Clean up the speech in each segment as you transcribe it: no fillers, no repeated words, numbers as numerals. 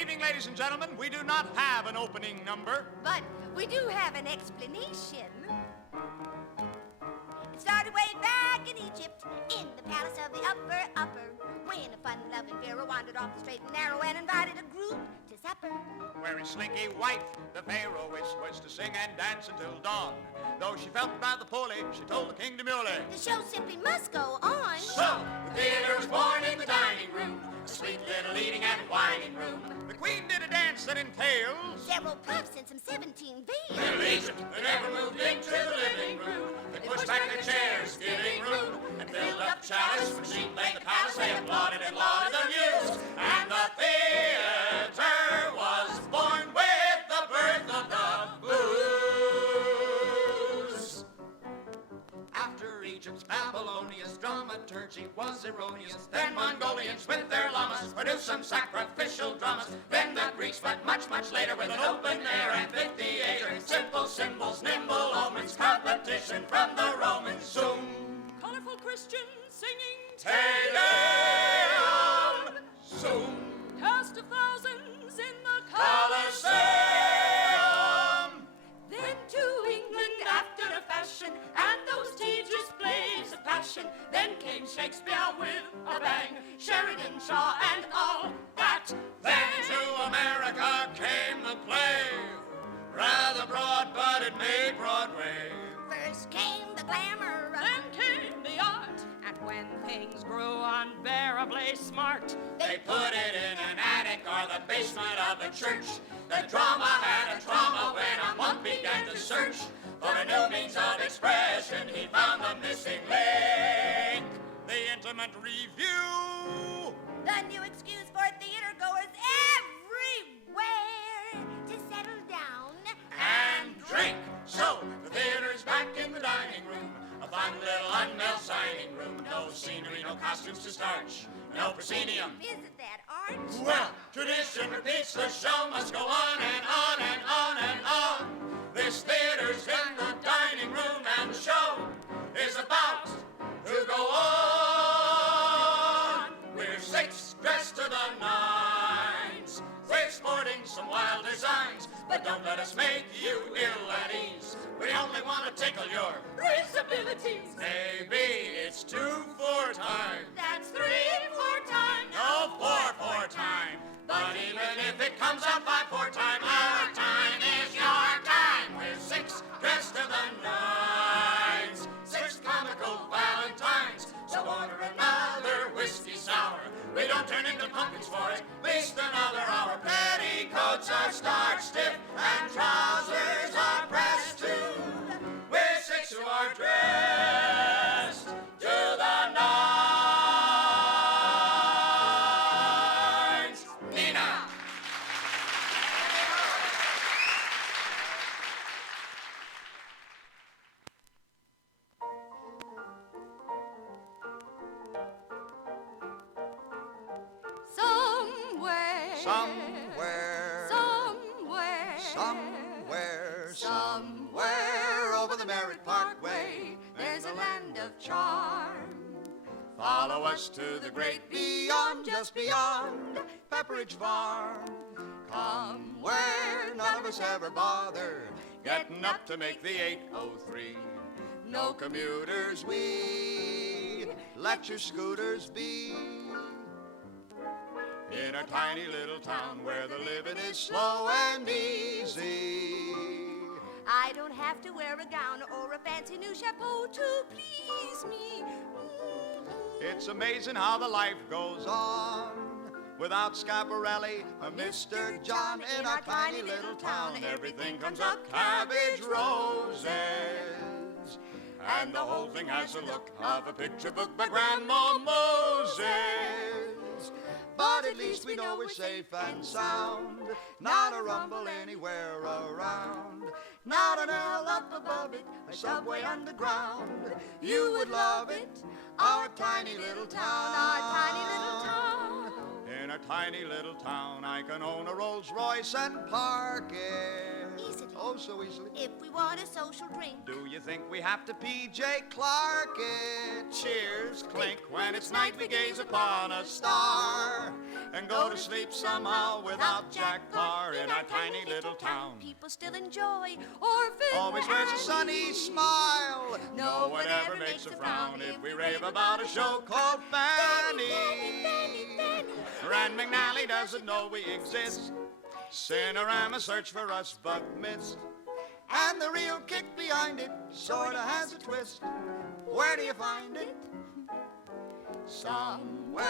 evening, ladies and gentlemen. We do not have an opening number. But we do have an explanation. It started way back in Egypt, in the palace of the upper, when a fun-loving pharaoh wandered off the straight and narrow and invited a group to supper. Wearing slinky white, the pharaoh was to sing and dance until dawn. Though she felt rather poorly, she told the king demurely, the show simply must go on. So, the theater was born in the dining room, a sweet little eating and whining room. The queen did a dance that entails several puffs and some 17 veils. Little Egypt, they never moved into the living room. They pushed back their chairs, giving room, and filled up chalice when she played the palace. They applauded and lauded the muse, and the theater was born with the birth of the blues. After Egypt's Babylonians, dramaturgy was erroneous. Then Mongolians with their llamas produced some sacrificial dramas. Then the Greeks, but much, much later, with an open air and 58 simple symbols, nimble omens, competition from the Romans. Soon, colorful Christians singing Te Deum. Soon, cast of thousands in the Colosseum. Then to England after a fashion, and those tedious plays of passion. Then came Shakespeare with a bang, Sheridan, Shaw, and all that. Then to America came the play, rather broad, but it made Broadway. First came the glamour, Then came the art, and when things grew unbearably smart, They put it in an attic or the basement of a church. The drama had a trauma when a monk began to search for a new means of expression. He found the missing link. The intimate review. the new excuse for theater goers everywhere to settle down And drink. So the theater's back in the dining room, a fun little unmailed signing room. No scenery, no costumes to starch, no proscenium. Visit that arch. Well, tradition repeats, the show must go on and on and on and on. This theater's in the dining room and the show is about to go on. We're six dressed to the nines, we're sporting some wild designs, but don't let us make you ill at ease. We only want to tickle your disabilities. maybe it's 2 4 time. That's 3 4 time. No 4 4 time. But even if it comes out 5 4 time, our time is your time. We're six dressed to the nines, 6 comical valentines. So order another whiskey sour. We don't turn into pumpkins for it. Least another hour. Petticoats are starched stiff and trousers are pressed too. We're six who are dressed to the nines. Nina. Somewhere over the Merritt Parkway, there's a land of charm. Follow us to the great Beyond, just beyond Pepperidge Farm. Come where none of us ever bother getting up to make the 803. No commuters, we let your scooters be. In a tiny little town where the living is slow and easy. I don't have to wear a gown or a fancy new chapeau to please me. It's amazing how the life goes on without Schiaparelli or Mr. John. In our tiny little town, everything comes up cabbage roses. And the whole thing has the look of a picture book by Grandma Moses. But at least we know we're safe and sound. Not a rumble anywhere around. Not an L up above it, a subway underground. You would love it, our tiny little town. Our tiny little town. In a tiny little town, I can own a Rolls Royce and park it. Easily. Oh, so easily. If we want a social drink. Do you think we have to P.J. Clark it? Cheers, clink. When it's night, we gaze upon a star. and go to sleep somehow without Jack Parr in our tiny little town. People still enjoy Orphan Always wears a sunny smile. No one ever makes a frown if we rave about a show called Fanny. Rand McNally doesn't know we exist. Cinerama search for us but missed. And the real kick behind it sorta has a twist. Where do you find it? Somewhere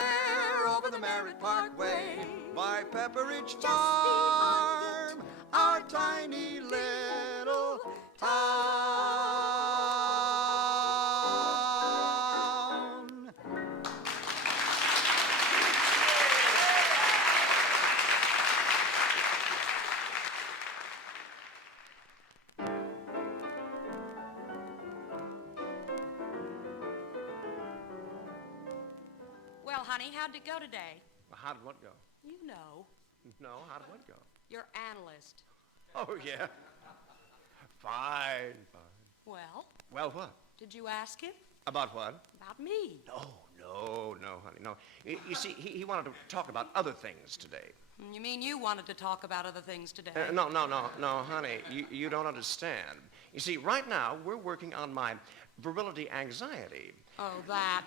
over the Merritt Parkway by Pepperidge Farm, our tiny little town. Well, honey, how'd it go today? How did what go? You know, No, how did what go? your analyst. Oh, yeah. Fine. Well, Well, what? did you ask him? About what? About me. No, honey, no. You see, he wanted to talk about other things today. You mean you wanted to talk about other things today? No, honey, you don't understand. You see, right now, we're working on my virility anxiety. Oh, that.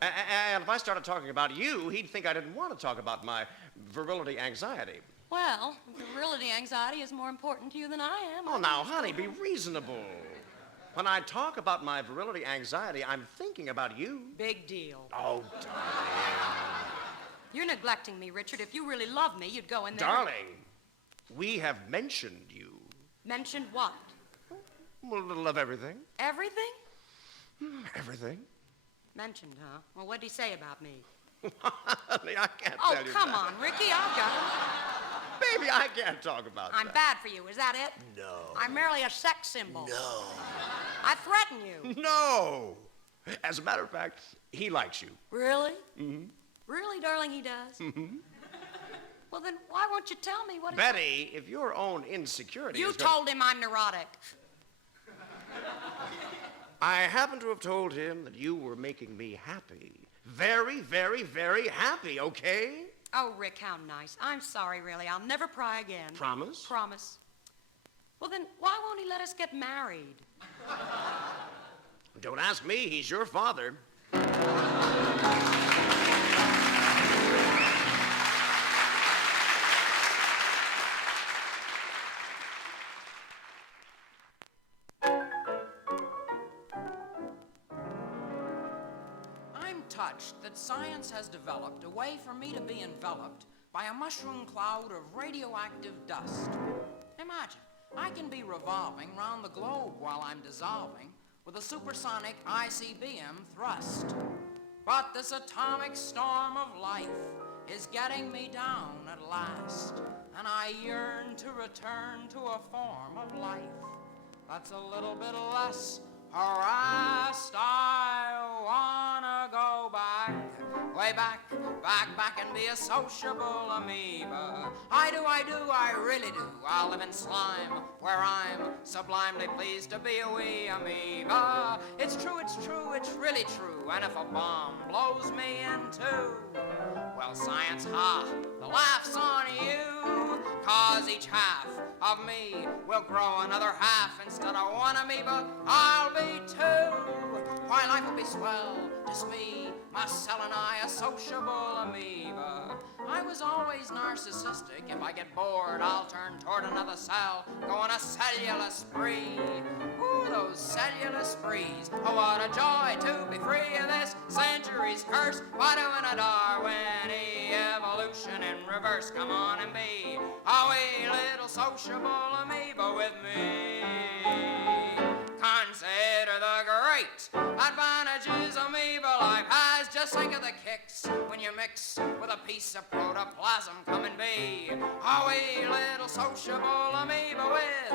And if I started talking about you, he'd think I didn't want to talk about my virility anxiety. Well, virility anxiety is more important to you than I am. Oh, now, honey, be reasonable. When I talk about my virility anxiety, I'm thinking about you. Big deal. Oh, darling. You're neglecting me, Richard. If you really love me, you'd go in there. Darling, we have mentioned you. Mentioned what? Well, a little of everything. Everything? Everything. Mentioned, huh? Well, what'd he say about me? Honey, I can't Oh, tell you come that. on, Ricky, I've got it. Baby, I can't talk about I'm that. bad for you, is that it? No. I'm merely a sex symbol. No. I threaten you. No. As a matter of fact, he likes you. Really? Mm-hmm. Really, darling, he does? Mm-hmm. Well, then why won't you tell me what Betty, if your own insecurity You is told him I'm neurotic. I happen to have told him that you were making me happy. Very, very, very happy, okay? Oh, Rick, how nice. I'm sorry, really. I'll never pry again. Promise? Promise. Well, then why won't he let us get married? Don't ask me, he's your father. Touched that science has developed a way for me to be enveloped by a mushroom cloud of radioactive dust. Imagine, I can be revolving round the globe while I'm dissolving with a supersonic ICBM thrust. But this atomic storm of life is getting me down at last, and I yearn to return to a form of life that's a little bit less harassed. I wanna go back, way back, back and be a sociable amoeba. I do, I really do. I'll live in slime where I'm sublimely pleased to be a wee amoeba. It's true, it's really true. And if a bomb blows me in two, well, science, the laugh's on you. 'Cause each half of me will grow another half. Instead of one amoeba, I'll be two. Why, life will be swell, just me, myself and I, a sociable amoeba. I was always narcissistic. If I get bored, I'll turn toward another cell, go on a cellular spree. Ooh, those cellular sprees. Oh, what a joy to be free of this century's curse by doing a Darwin evolution in reverse. Come on and be a wee little sociable amoeba with me. Consider the great advantages amoeba life has. Just think of the kicks when you mix with a piece of protoplasm. Come and be a wee little sociable amoeba with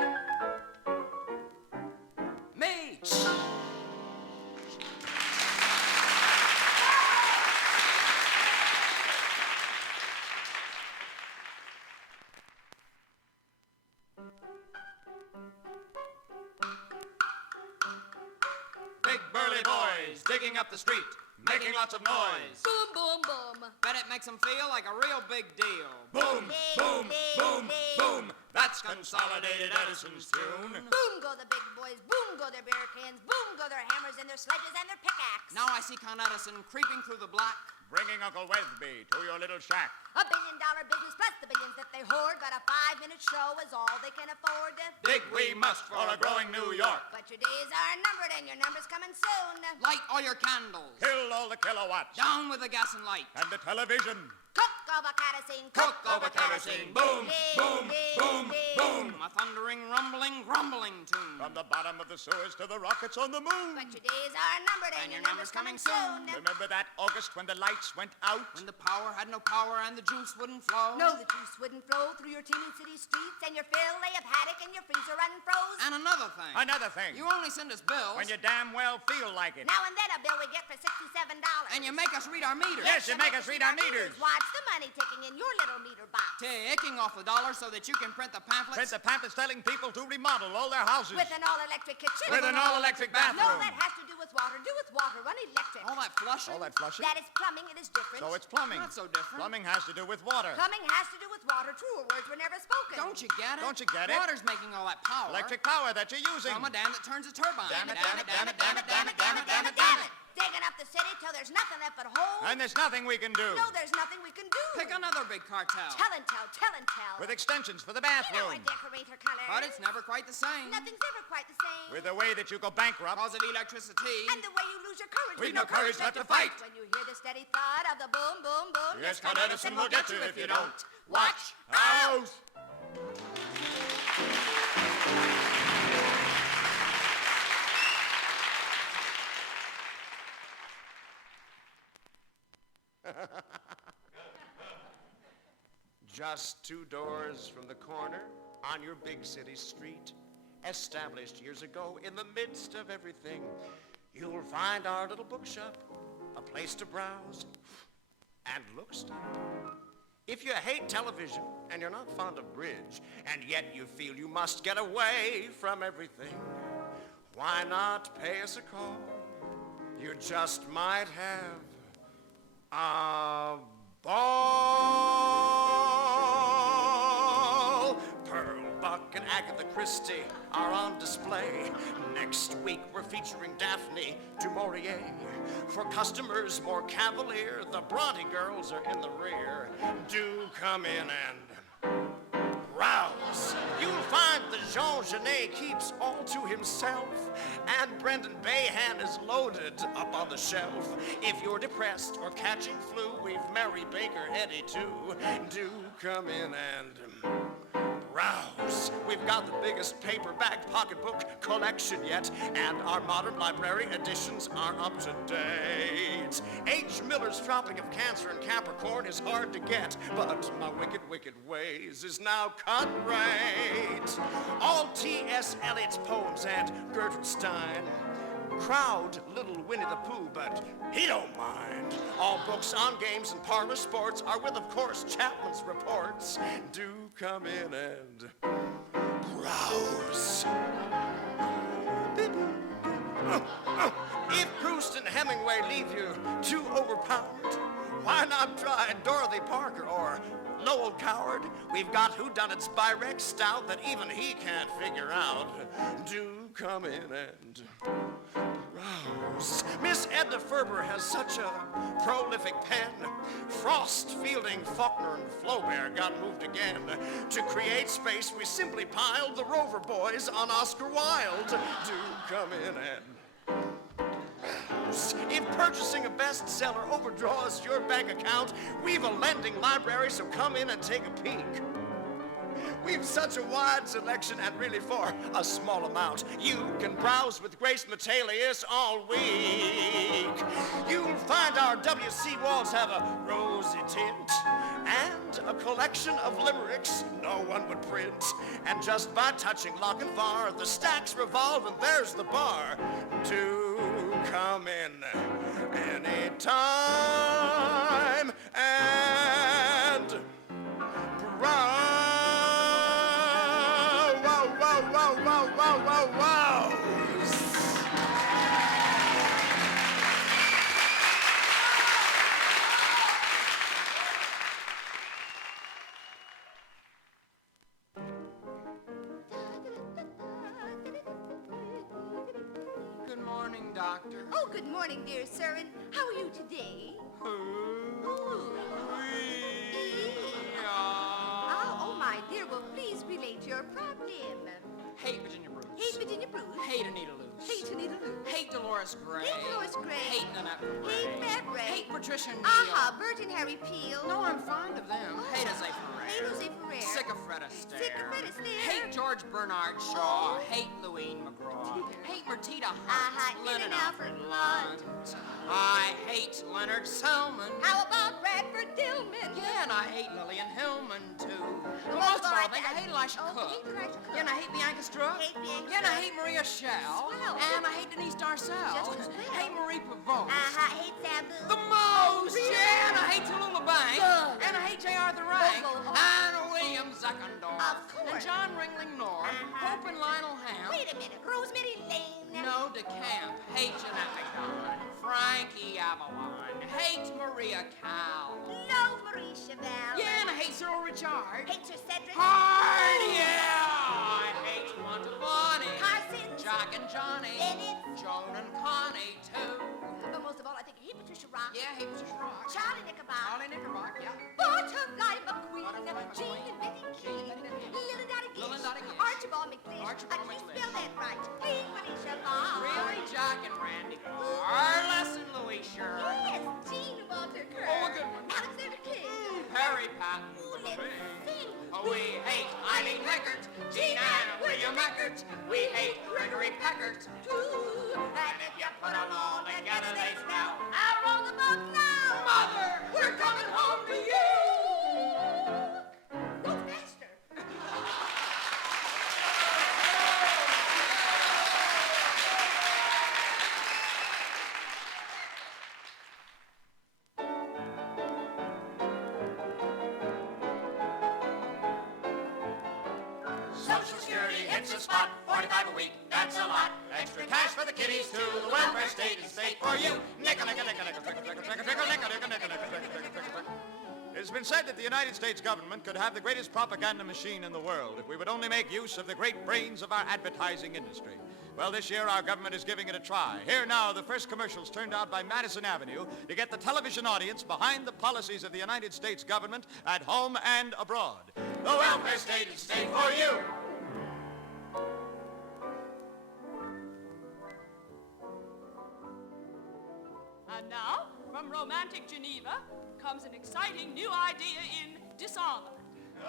me. Big burly boys digging up the street, making lots of noise. Boom, boom, boom. Bet it makes them feel like a real big deal. Boom, boom, boom, boom. That's Consolidated Edison's tune. Boom go the big boys, boom go their beer cans, boom go their hammers and their sledges and their pickaxe. Now I see Con Edison creeping through the black. Bringing Uncle Wesby to your little shack. $1 billion business plus the billions that they hoard, but a 5-minute show is all they can afford. Dig we must for a growing New York. But your days are numbered and your number's coming soon. Light all your candles. Kill all the kilowatts. Down with the gas and light. And the television. Cook over kerosene, Cook over kerosene. Boom, boom, boom, boom. A thundering, rumbling, grumbling tune. From the bottom of the sewers to the rockets on the moon. But your days are numbered and your number's coming soon. Remember that August when the lights went out? When the power had no power and the juice wouldn't flow. No, the juice wouldn't flow through your teeming city streets, and your fillet of haddock and your freezer unfroze. And another thing. Another thing. You only send us bills. When you damn well feel like it. Now and then a bill we get for $67. And you make us read our meters. Yes, you make us read our meters. Watch the money ticking in your little meter box. Ticking off the dollar so that you can print the pamphlets. Print the pamphlets telling people to remodel all their houses. With an all-electric kitchen. With an all-electric bathroom. No, that has to do with water. Do with water. Run electric. All that flushing. All that flushing? That is plumbing. It is different. So it's plumbing. Not so different. Plumbing has to do with water. Plumbing has to do with water. Truer words were never spoken. Don't you get it? Don't you get it? Water's making all that power. Electric power that you're using. From a dam that turns a turbine. Damn it, Damn it, damn it, damn it, damn it, damn it, damn it, damn it. Digging up the city till there's nothing left but holes. And there's nothing we can do. No, there's nothing we can do. Pick another big cartel. Tell and tell, tell and tell. With extensions for the You know bathroom. I decorate her colors. But it's never quite the same. Nothing's ever quite the same. With the way that you go bankrupt. Cause of electricity. And the way you lose your courage. We've no courage left to fight. When you hear the steady thud of the boom, boom, boom. Yes, Con Edison will get you if you don't. Watch out! Just 2 doors from the corner on your big city street, established years ago in the midst of everything, you'll find our little bookshop, a place to browse and look stuff. If you hate television and you're not fond of bridge, and yet you feel you must get away from everything, why not pay us a call? You just might have a ball. Pearl Buck and Agatha Christie are on display. Next week we're featuring Daphne du Maurier. For customers more cavalier, the Bronte girls are in the rear. Do come in and browse. You'll find that Jean Genet keeps all to himself, and Brendan Bayhan is loaded up on the shelf. If you're depressed or catching flu, we've Mary Baker Eddy too. Do come in and browse. We've got the biggest paperback pocketbook collection yet, and our modern library editions are up to date. H. Miller's Tropic of Cancer and Capricorn is hard to get, but My Wicked, Wicked Ways is now cut rate. All T.S. Eliot's poems and Gertrude Stein. Crowd little Winnie the Pooh, but he don't mind. All books on games and parlor sports are with, of course, Chapman's reports. Do come in and browse. If Proust and Hemingway leave you too overpowered, why not try Dorothy Parker or Lowell Coward? We've got whodunits by Rex Stout that even he can't figure out. Do come in and browse. Miss Edna Ferber has such a prolific pen. Frost, Fielding, Faulkner, and Flaubert got moved again. To create space, we simply piled the Rover Boys on Oscar Wilde. Do come in and browse. If purchasing a bestseller overdraws your bank account, we've a lending library, so come in and take a peek. We've such a wide selection, and really for a small amount, you can browse with Grace Metalius all week. You'll find our WC walls have a rosy tint and a collection of limericks no one would print. And just by touching lock and bar, the stacks revolve and there's the bar. Do come in anytime and browse. Oh, good morning, dear sir, and how are you today? Oh, my dear, well, please relate your problem. Hate Virginia Bruce. Hate Virginia Bruce. Hate Anita Loos. Hate Anita Loos. Hate Dolores Gray. Hate Dolores Gray. Hate Nanette Hate Fab Ray. Hate Patricia Neal. Aha, Bert and Harry Peel. No, I'm fond of them. Hate Jose Ferrer. Hate Jose Ferrer. Sick of Fred Astaire. Sick of Fred Astaire. Hate George Bernard Shaw. Hate Louine McGraw. Hate Mertita Hunt. Lynn and Alfred Lunt. I hate Leonard Selman. How about Bradford Dillman? Yeah, and I hate Lillian Hillman, too. But most of all, I think I hate Elisha Cook. Hate Elisha Cook. Yeah, and I hate Bianca Struck. Hate Bianca Yeah, and I Struck. hate Maria Schell. Swell. And I hate Denise Darcell. Just as well. Hate Marie Pavone. Hate Sabu. The most! Really? Yeah, and I hate Tallulah Banks. Good. And I hate J. Arthur Rank. Oh. And William Zeckendorf. Of course. And John Ringling North. Hope and Lionel Hamp. Wait a minute, Rosemary Lane. No, DeCamp. Hate Jeanette MacDonald. Frankie Avalon. Hate Maria Cal. No, Marie Chevelle. Yeah, and I hate Cyril Richard. Hate Sir Cedric. Hard, yeah! I hate Montavani. Parsons. Jack and Johnny. Bennett. Joan and Connie, too. But most of all, I think I hate Patricia Rock. Yeah, hate Patricia Rock. Charlie Knickerbocker. Charlie Knickerbocker, yeah. Butterfly McQueen. Butterfly Jean and Betty Keane. Lillian Dottie Lillian Dottie Gish. Archibald McLeish. Archibald You McLeish. spell that right. Hate Manisha Ball. Really, Jack and Randy Carlos and Louis Sherman. Yes, Jean and Walter Kerr. Oh, a good one. Alexander King. Perry Patton. Ooh, let's sing. Oh, we hate Eileen Eckert, Jean and William Eckert. We hate Gregory Peckert. Ooh, And if you put them all together, they spell I'll roll them up now. Mother, we're coming home to you. Go faster. Social Security hits the spot, 45 a week, that's a lot. Extra cash for the kiddies too, the welfare state is state for you. Nickel, nickel, nickel, nickel, trickle, trickle, trickle, trickle, nickel, nickel, nickel, nickel, trickle, trickle, trickle, trickle. It has been said that the United States government could have the greatest propaganda machine in the world if we would only make use of the great brains of our advertising industry. Well, this year our government is giving it a try. Here now, the first commercials turned out by Madison Avenue to get the television audience behind the policies of the United States government at home and abroad. The welfare state is state for you. And now, from romantic Geneva, comes an exciting new idea in disarmament.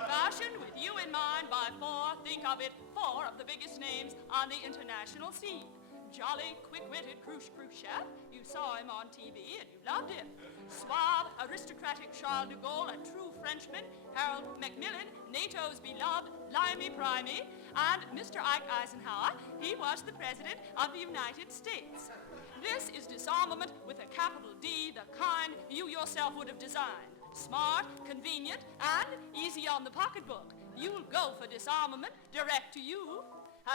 Fashioned with you in mind by four, think of it, four of the biggest names on the international scene. Jolly, quick-witted Khrushchev, you saw him on TV and you loved him. Suave, aristocratic Charles de Gaulle, a true Frenchman, Harold Macmillan, NATO's beloved Limey Primey, and Mr. Ike Eisenhower, he was the President of the United States. This is disarmament with a capital D, the kind you yourself would have designed. Smart, convenient, and easy on the pocketbook. You'll go for disarmament direct to you,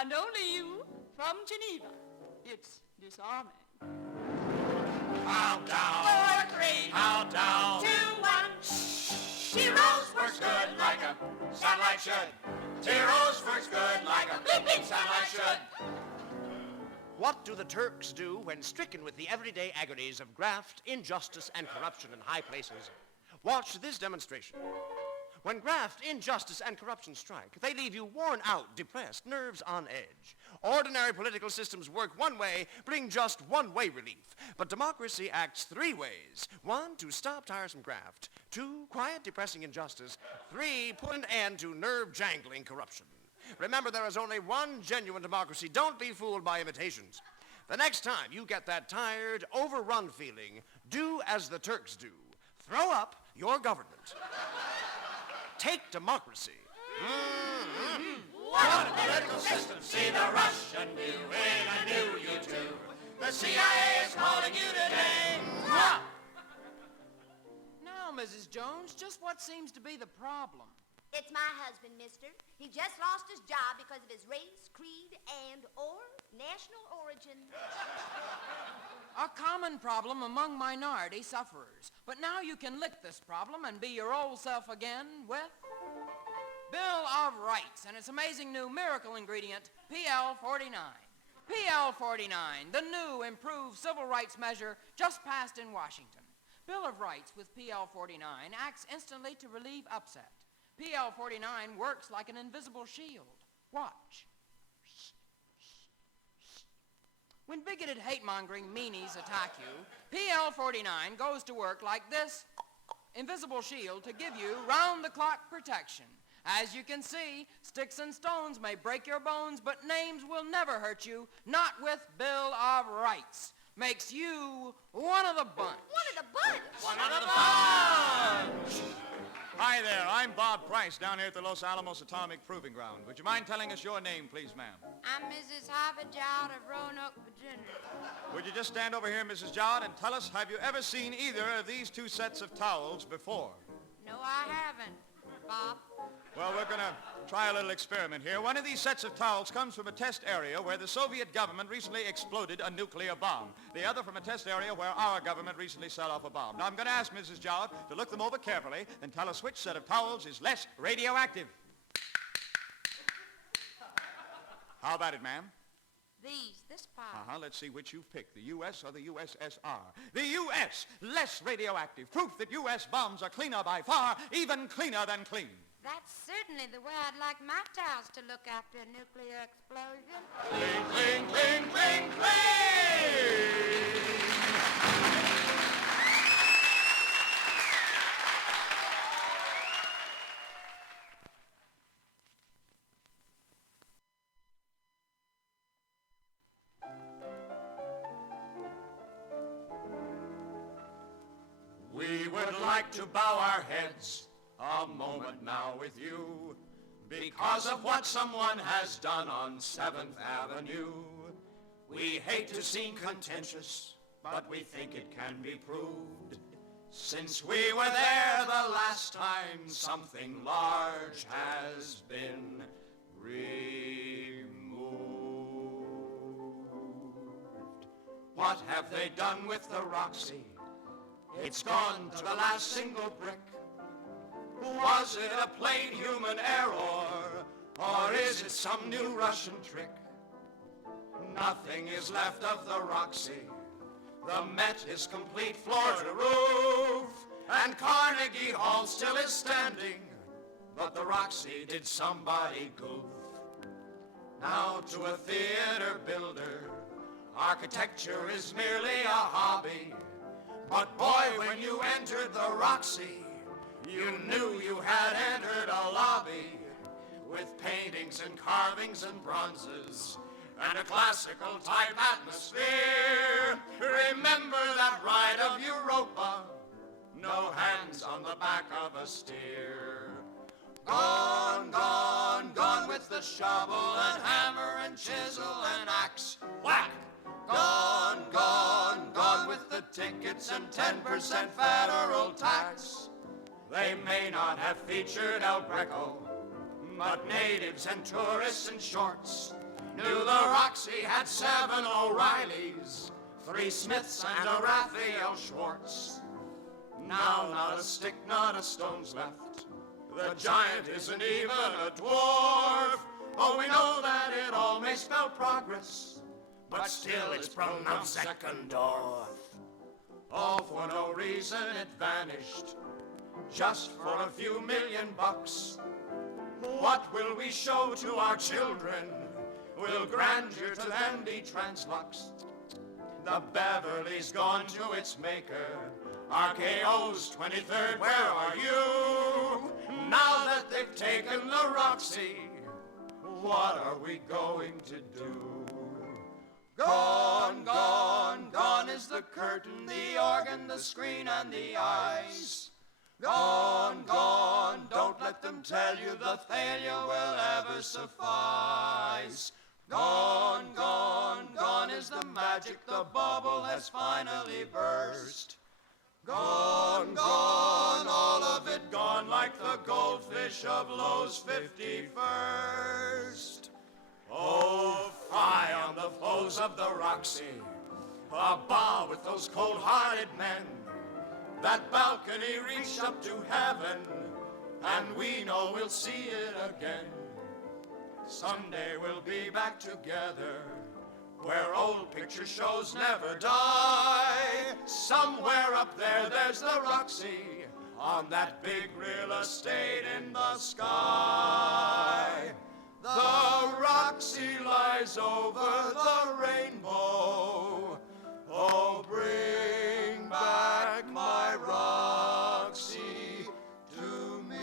and only you, from Geneva. It's disarming. How down, 4, 3, how down. 2, 1. Zeros works good like a satellite should. Zeros works good like a beep beep satellite should. What do the Turks do when stricken with the everyday agonies of graft, injustice, and corruption in high places? Watch this demonstration. When graft, injustice, and corruption strike, they leave you worn out, depressed, nerves on edge. Ordinary political systems work one way, bring just one-way relief. But democracy acts three ways. 1, to stop tiresome graft. 2, quiet, depressing injustice. 3, put an end to nerve-jangling corruption. Remember, there is only one genuine democracy. Don't be fooled by imitations. The next time you get that tired, overrun feeling, do as the Turks do. Throw up your government. Take democracy. What a political system. See the Russian view in a new U2. The CIA is calling you today. Mwah! Now, Mrs. Jones, just what seems to be the problem? It's my husband, mister. He just lost his job because of his race, creed, and or national origin. A common problem among minority sufferers. But now you can lick this problem and be your old self again with Bill of Rights and its amazing new miracle ingredient, PL49. PL 49, the new improved civil rights measure just passed in Washington. Bill of Rights with PL 49 acts instantly to relieve upset. PL 49 works like an invisible shield. Watch. When bigoted hate-mongering meanies attack you, PL 49 goes to work like this invisible shield to give you round-the-clock protection. As you can see, sticks and stones may break your bones, but names will never hurt you, not with Bill of Rights. Makes you one of the bunch. One of the bunch? One of the bunch! Hi there, I'm Bob Price down here at the Los Alamos Atomic Proving Ground. Would you mind telling us your name, please, ma'am? I'm Mrs. Harvey Jowd of Roanoke, Virginia. Would you just stand over here, Mrs. Jowd, and tell us, have you ever seen either of these two sets of towels before? No, I haven't, Bob. Well, we're going to try a little experiment here. One of these sets of towels comes from a test area where the Soviet government recently exploded a nuclear bomb. The other from a test area where our government recently set off a bomb. Now, I'm going to ask Mrs. Jowd to look them over carefully and tell us which set of towels is less radioactive. How about it, ma'am? This part. Let's see which you've picked, the U.S. or the USSR. The U.S., less radioactive. Proof that U.S. bombs are cleaner by far, even cleaner than clean. That's certainly the way I'd like my towels to look after a nuclear explosion. Cling, cling, cling, cling, cling! We would like to bow our heads a moment now with you because of what someone has done on 7th Avenue. We hate to seem contentious, but we think it can be proved. Since we were there the last time, something large has been removed. What have they done with the Roxy? It's gone to the last single brick. Was it a plain human error, or is it some new Russian trick? Nothing is left of the Roxy. The Met is complete floor to roof, and Carnegie Hall still is standing. But the Roxy, did somebody goof? Now to a theater builder, architecture is merely a hobby. But boy, when you entered the Roxy, you knew you had entered a lobby with paintings and carvings and bronzes and a classical type atmosphere. Remember that ride of Europa? No hands on the back of a steer. Gone, gone, gone with the shovel and hammer and chisel and axe. Whack! Gone, gone, gone with the tickets and 10% federal tax. They may not have featured El Greco, but natives and tourists in shorts knew the Roxy had 7 O'Reillys, 3 Smiths, and a Raphael Schwartz. Now not a stick, not a stone's left. The giant isn't even a dwarf. Oh, we know that it all may spell progress, but still it's pronounced Secondorf. All for no reason it vanished, just for a few $1,000,000. What will we show to our children? Will grandeur to them be transluxed? The Beverly's gone to its maker. RKO's 23rd, where are you? Now that they've taken the Roxy, what are we going to do? Gone, gone, gone is the curtain, the organ, the screen, and the eyes. Gone, gone, don't let them tell you the failure will ever suffice. Gone, gone, gone is the magic, the bubble has finally burst. Gone, gone, all of it gone like the goldfish of Lowe's 51st. Oh, fie on the foes of the Roxy, a bow with those cold-hearted men. That balcony reached up to heaven, and we know we'll see it again. Someday we'll be back together, where old picture shows never die. Somewhere up there, there's the Roxy, on that big real estate in the sky. The Roxy lies over the rainbow. Oh, bring back my Roxy to me.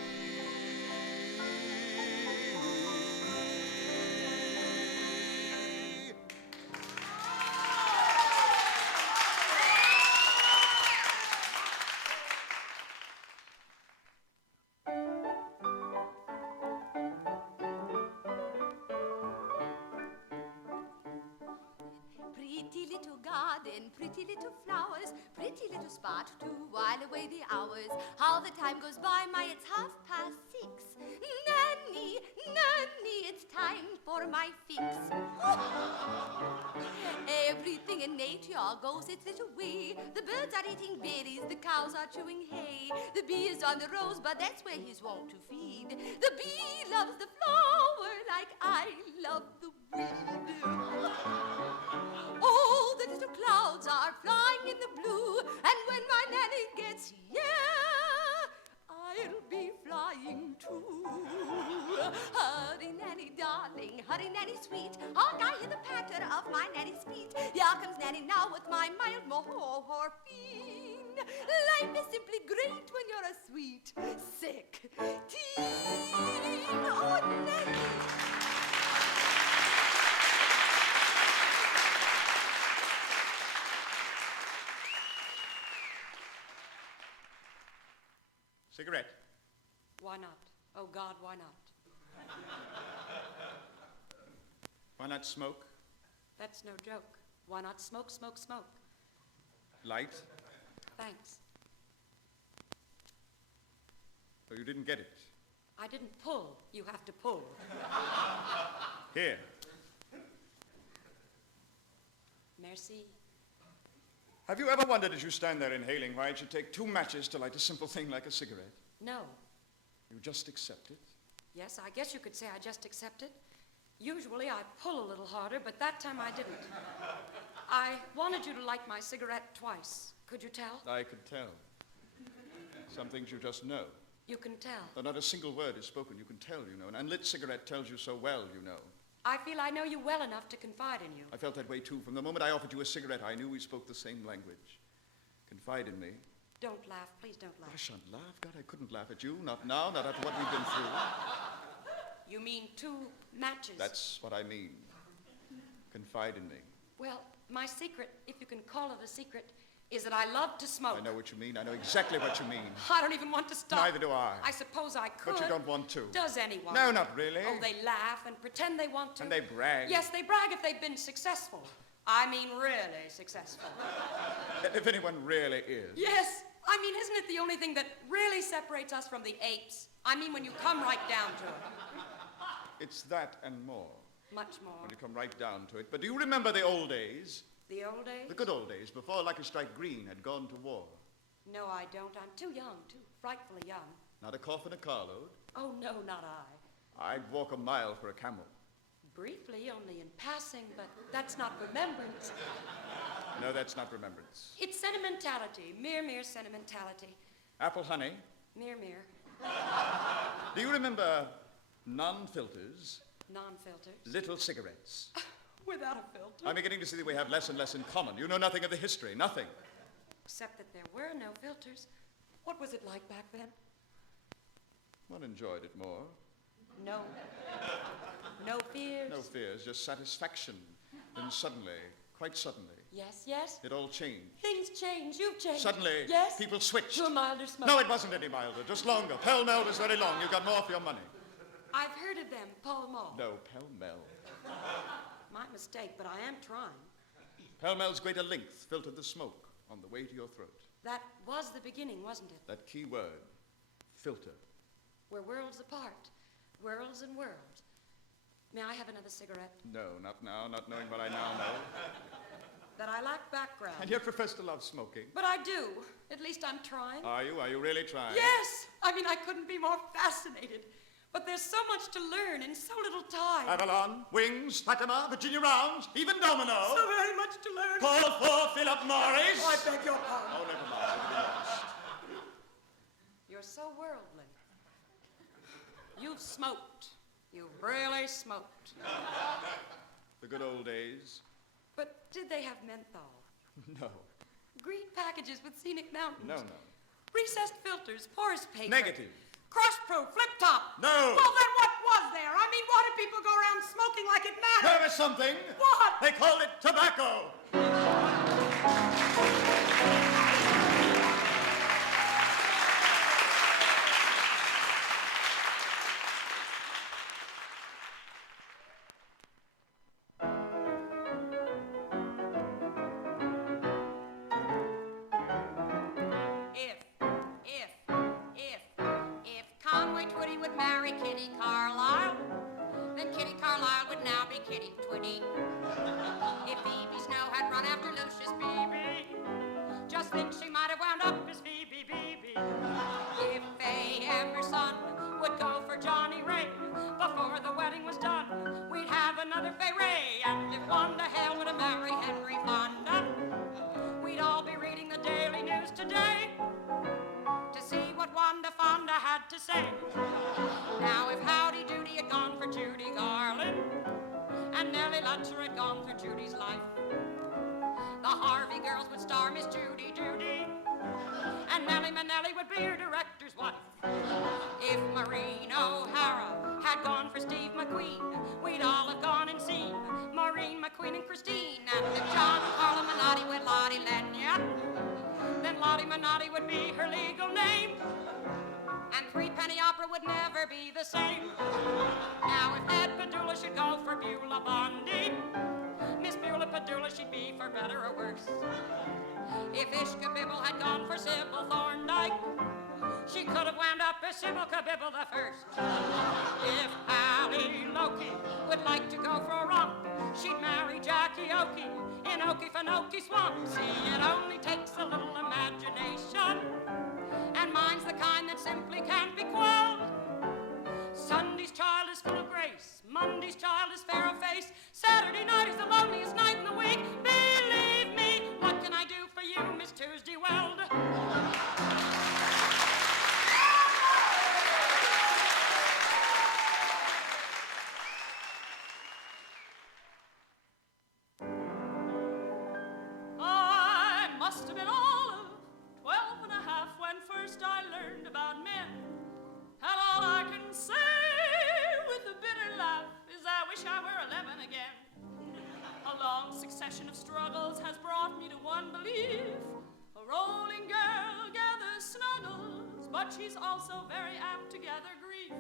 Pretty little garden, pretty little flowers, pretty little spot to while away the hours. How the time goes by, my, it's 6:30. Nanny, Nanny, it's time for my fix. Everything in nature goes its little way. The birds are eating berries, the cows are chewing hay. The bee is on the rose, but that's where he's wont to feed. The bee loves the flower like I love the weed. All the little clouds are flying in the blue, and when my Nanny gets here, I'll be flying too. Hurry, Nanny, darling, hurry, Nanny, sweet. Hark, I hear the patter of my Nanny's feet. Here comes Nanny now with my mild morphine. Life is simply great when you're a sweet, sick teen. Oh, Nanny. Cigarette. Why not? Oh, God, why not? Why not smoke? That's no joke. Why not smoke, smoke, smoke? Light? Thanks. So you didn't get it. I didn't pull. You have to pull. Here. Merci. Have you ever wondered as you stand there inhaling why it should take 2 matches to light a simple thing like a cigarette? No. You just accept it? Yes, I guess you could say I just accept it. Usually I pull a little harder, but that time I didn't. I wanted you to light my cigarette twice. Could you tell? I could tell. Some things you just know. You can tell. Though not a single word is spoken, you can tell, you know. An unlit cigarette tells you so well, you know. I feel I know you well enough to confide in you. I felt that way, too. From the moment I offered you a cigarette, I knew we spoke the same language. Confide in me. Don't laugh. Please don't laugh. I shan't laugh. God, I couldn't laugh at you. Not now, not after what we've been through. You mean 2 matches? That's what I mean. Confide in me. Well, my secret, if you can call it a secret, is that I love to smoke. I know what you mean. I know exactly what you mean. I don't even want to stop. Neither do I. I suppose I could. But you don't want to. Does anyone? No, not really. Oh, they laugh and pretend they want to. And they brag. Yes, they brag if they've been successful. I mean really successful. If anyone really is. Yes. I mean, isn't it the only thing that really separates us from the apes? I mean, when you come right down to it. It's that and more. Much more. When you come right down to it. But do you remember the old days? The old days? The good old days, before Lucky Strike Green had gone to war. No, I don't. I'm too young, too frightfully young. Not a cough and a carload. Oh, no, not I. I'd walk a mile for a camel. Briefly, only in passing, but that's not remembrance. No, that's not remembrance. It's sentimentality, mere sentimentality. Apple honey. Mere. Do you remember non-filters? Non-filters. Little cigarettes. Without a filter. I'm beginning to see that we have less and less in common. You know nothing of the history, nothing. Except that there were no filters. What was it like back then? One enjoyed it more. No. No fears. No fears, just satisfaction. Then suddenly, quite suddenly, Yes. it all changed. Things change. You've changed. Suddenly, yes. people switched. To a milder smoke. No, it wasn't any milder, just longer. Pell-mell was very long. You got more for your money. I've heard of them, Pall Mall. No, pell-mell. My mistake, but I am trying. Pell-mell's greater length filtered the smoke on the way to your throat. That was the beginning, wasn't it? That key word, filter. We're worlds apart. Worlds and worlds. May I have another cigarette? No, not now, not knowing what I now know. That I lack background. And yet profess to love smoking. But I do. At least I'm trying. Are you? Are you really trying? Yes! I mean, I couldn't be more fascinated. But there's so much to learn in so little time. Avalon, Wings, Fatima, Virginia Rounds, even Domino. So very much to learn. Call for Philip Morris. I beg your pardon. Oh, never mind. It'll be lost. You're so worldly. You've smoked. You've really smoked. The good old days. But did they have menthol? No. Green packages with scenic mountains? No. Recessed filters, porous paper? Negative. Crush-proof, flip-top? No. Well, then what was there? I mean, why do people go around smoking like it matters? There was something. What? They called it tobacco. If Conway Twitty would marry Kitty Carlisle, then Kitty Carlisle would now be Kitty Twitty. If Phoebe Snow had run after Lucius Beebe, just think she might have wound up as Phoebe Beebe. If Faye Emerson would go for Johnny Ray before the wedding was done, we'd have another Fay Ray. And if Wanda Hale would have married Henry Fonda, we'd all be reading the Daily News today to see what Wanda Fonda had to say. Now if Howdy Doody had gone for Judy Garland and Nellie Lutcher had gone for Judy's life, the Harvey girls would star Miss Judy Judy, and Nellie Manelli would be her director's wife. If Maureen O'Hara had gone for Steve McQueen, we'd all have gone and seen Maureen, McQueen, and Christine. And if John Carlo Minotti with Lottie Lenya, then Lottie Minotti would be her legal name, and Threepenny Opera would never be the same. Now if Ed Padula should go for Beulah Bondi, Miss Beulah Padula she'd be for better or worse. If Ishka Bibble had gone for Sybil Thorndike, she could have wound up as Sybil Kabibble the first. If Allie Loki would like to go for a romp, she'd marry Jackie Okie in Okefenokee Swamp. See, it only takes a little imagination, and mine's the kind that simply can't be quelled. Sunday's child is full of grace, Monday's child is fair of face, Saturday night is the loneliest night in the week. Believe me, what can I do for you, Miss Tuesday Weld? I must have been all of 12 and a half when first I learned about men. And all I can say with a bitter laugh is I wish I were 11 again. A long succession of struggles has brought me to one belief. A rolling girl gathers snuggles, but she's also very apt to gather grief.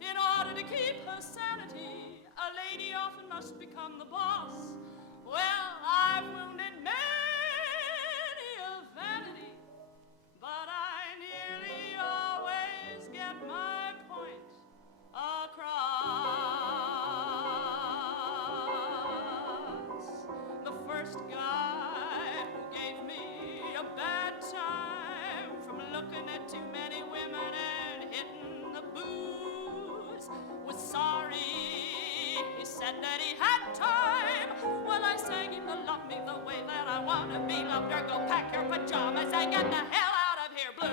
In order to keep her sanity, a lady often must become the boss. Well, I've wounded many a vanity, but I nearly always get my point across. The first guy who gave me a bad time from looking at too many women and hitting the booze was sorry. He said that he had time. Well, I sang him to love me the way that I want to be loved, or go pack your pajamas and get the hell out of here, blues.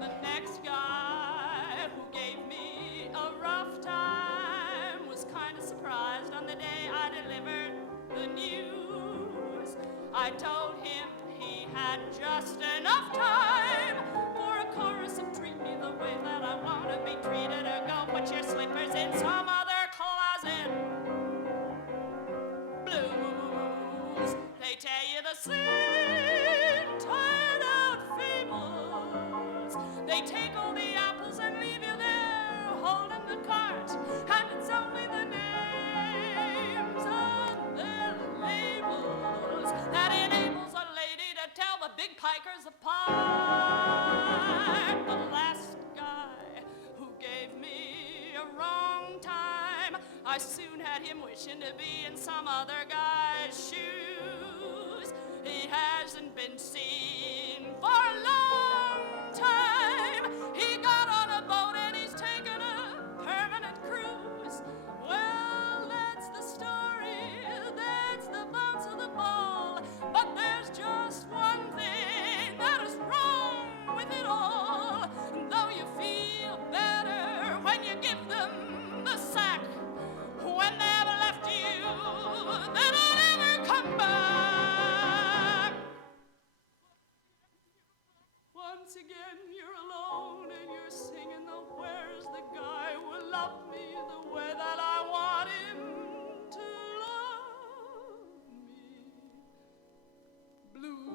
The next guy who gave me a rough time was kind of surprised on the day I delivered the news. I told him he had just enough time for a chorus of treat me the way that I want to be treated, or go put your slippers in some other closet. Blues, they tell you the same tired out fables. They take all the apples and leave you there holding the cart, and it's only the names on their labels that enables a lady to tell the big pikers apart. The last guy who gave me a wrong time, I soon had him wishing to be in some other guy's shoes. He hasn't been seen for a long time. once again you're alone and you're singing the where's the guy who will love me the way that I want him to love me. Blue.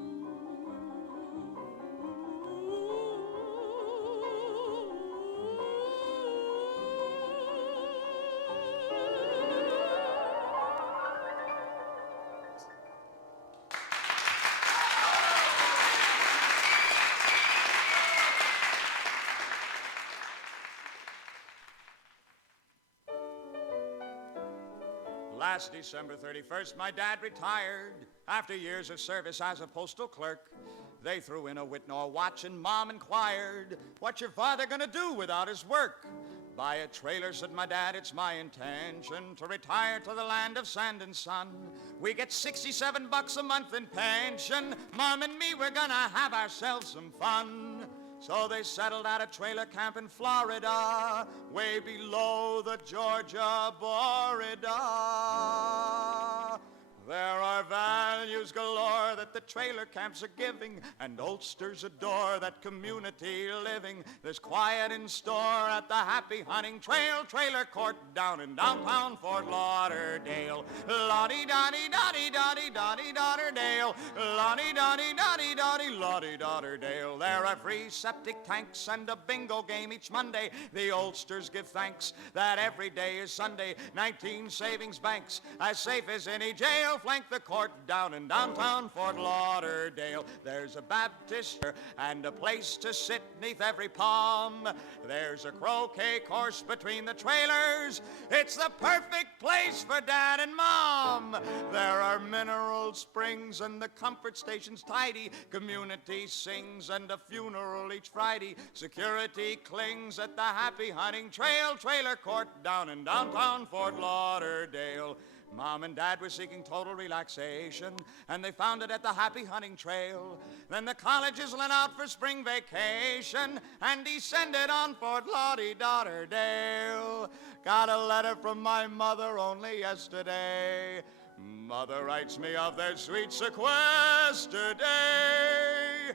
Last December 31st, my dad retired after years of service as a postal clerk. They threw in a Whitnall watch and Mom inquired, what's your father gonna do without his work? Buy a trailer, said my dad, it's my intention to retire to the land of sand and sun. We get $67 a month in pension. Mom and me, we're gonna have ourselves some fun. So they settled at a trailer camp in Florida, way below the Georgia border. There are values galore that the trailer camps are giving, and oldsters adore that community living. There's quiet in store at the Happy Hunting Trail Trailer Court down in downtown Fort Lauderdale. Lottie-dottie-dottie-dottie-dottie Lauderdale. Lottie-dottie-dottie-dottie Lottie Lauderdale. There are free septic tanks and a bingo game each Monday. The oldsters give thanks that every day is Sunday. 19 savings banks, as safe as any jail, flank the court down in downtown Fort Lauderdale. There's a Baptist and a place to sit neath every palm. There's a croquet course between the trailers. It's the perfect place for Dad and Mom. There are mineral springs and the comfort station's tidy. Community sings and a funeral each Friday. Security clings at the Happy Hunting Trail Trailer Court down in downtown Fort Lauderdale. Mom and Dad were seeking total relaxation, and they found it at the Happy Hunting Trail. Then the colleges let out for spring vacation and descended on Fort Lauderdale. Got a letter from my mother only yesterday. Mother writes me of their sweet sequester day.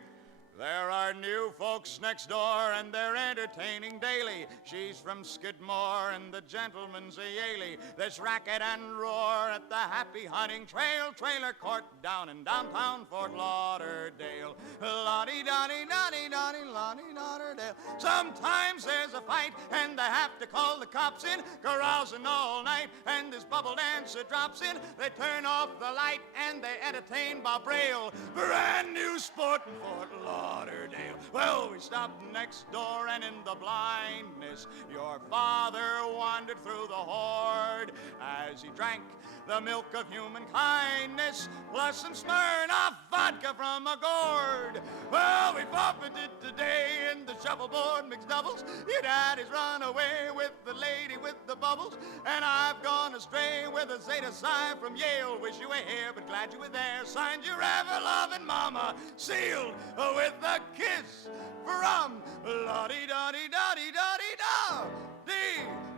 There are new folks next door, and they're entertaining daily. She's from Skidmore, and the gentleman's a Yaley. There's racket and roar at the Happy Hunting Trail Trailer Court down in downtown Fort Lauderdale. Lottie-dottie-dottie-dottie Lottie Lauderdale. Sometimes there's a fight, and they have to call the cops in. Carousing all night, and this bubble dancer drops in. They turn off the light, and they entertain Bob Rail. Brand new sport in Fort Lauderdale. Well, we stopped next door, and in the blindness, your father wandered through the horde as he drank the milk of human kindness, plus some Smirnoff vodka from a gourd. Well, we forfeited today in the shuffleboard mixed doubles. Your daddy's run away with the lady with the bubbles, and I've gone astray with a Zeta Psi from Yale. Wish you were here, but glad you were there. Signed your ever-loving mama, sealed with a kiss from Lottie-dottie-dottie-dottie-da, dee-dottie-dale.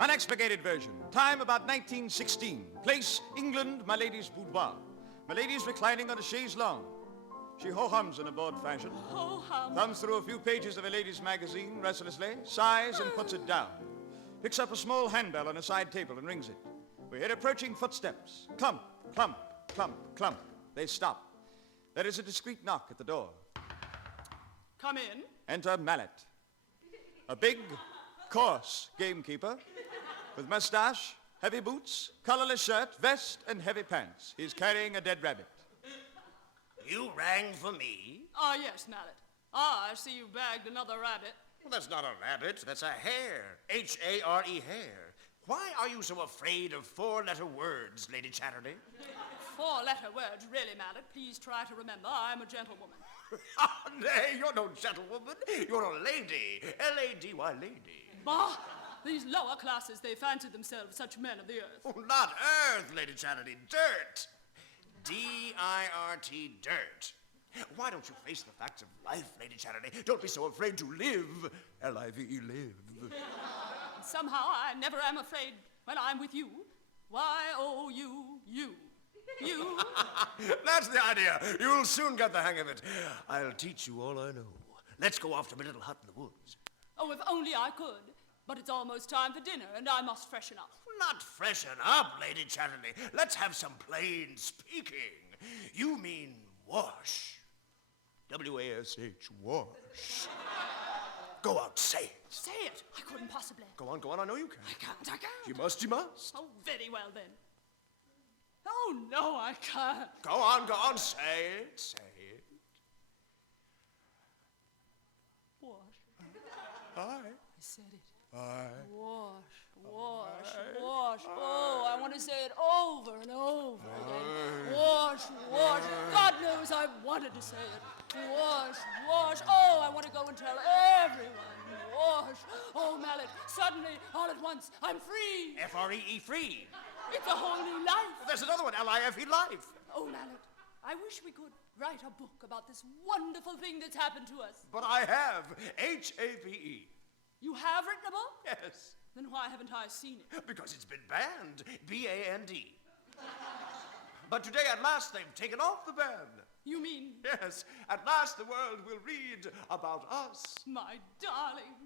Unexpurgated version. Time about 1916. Place, England, my lady's boudoir. My lady's reclining on a chaise longue. She ho-hums in a bored fashion. Ho-hum. Thumbs through a few pages of a lady's magazine restlessly, sighs and puts it down. Picks up a small handbell on a side table and rings it. We hear approaching footsteps. Clump, clump, clump, clump. They stop. There is a discreet knock at the door. Come in. Enter Mallet. A big, coarse gamekeeper with mustache, heavy boots, colorless shirt, vest, and heavy pants. He's carrying a dead rabbit. You rang for me? Ah, yes, Mallet. Ah, I see you bagged another rabbit. Well, that's not a rabbit. That's a hare. H-A-R-E, hare. Why are you so afraid of four-letter words, Lady Chatterley? Four-letter words, really, Mallet. Please try to remember I'm a gentlewoman. Nay, you're no gentlewoman. You're a lady. L-A-D-Y, lady. Bah! These lower classes, they fancy themselves such men of the earth. Oh, not earth, Lady Charity. Dirt. D-I-R-T, dirt. Why don't you face the facts of life, Lady Charity? Don't be so afraid to live. L-I-V-E, live. Somehow I never am afraid when I'm with you. Y-O-U-U. You. That's the idea. You'll soon get the hang of it. I'll teach you all I know. Let's go off to my little hut in the woods. Oh, if only I could. But it's almost time for dinner, and I must freshen up. Not freshen up, Lady Charity. Let's have some plain speaking. You mean wash. W-A-S-H, wash. Go on, say it. Say it. I couldn't possibly. Go on, I know you can. I can't. You must. Oh, very well then. Oh, no, I can't. Go on, say it. Wash. Aye. I said it. Aye. Wash. Oh, I want to say it over and over again. Wash. God knows I wanted to say it. Wash. Oh, I want to go and tell everyone. Wash. Oh, Mallet, suddenly, all at once, I'm free. F-R-E-E, free. It's a whole new life. There's another one, L-I-F-E, life. Oh, Mallet, I wish we could write a book about this wonderful thing that's happened to us. But I have, H-A-V-E. You have written a book? Yes. Then why haven't I seen it? Because it's been banned, B-A-N-D. But today, at last, they've taken off the ban. You mean? Yes, at last the world will read about us. My darling,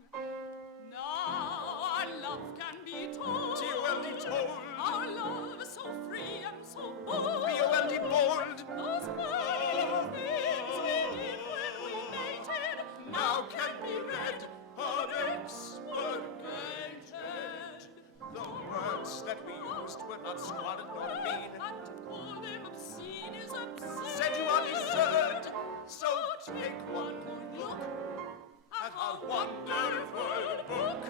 now our love can be told. T-O-L-D told. Our love is so free and so bold. B-O-L-D bold. Those funny things we did when we mated now can be read unexpurgated. The words that we used were not squalid nor mean. And to call them obscene is obscene. Said you are deserved, so take one good look at our wonderful book.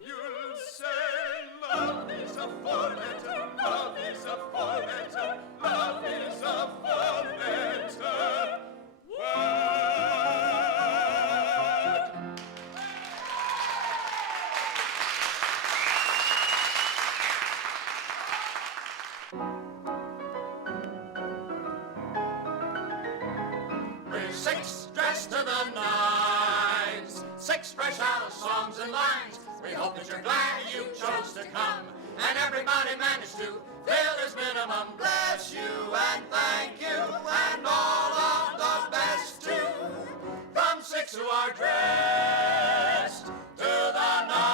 You'll say love is a four-letter, love is a four-letter, love is a four-letter word. We're six dressed to the nines, six fresh out songs and lines. We hope that you're glad you chose to come, and everybody managed to fill his minimum. Bless you and thank you, and all of the best too. From six who are dressed to the nines.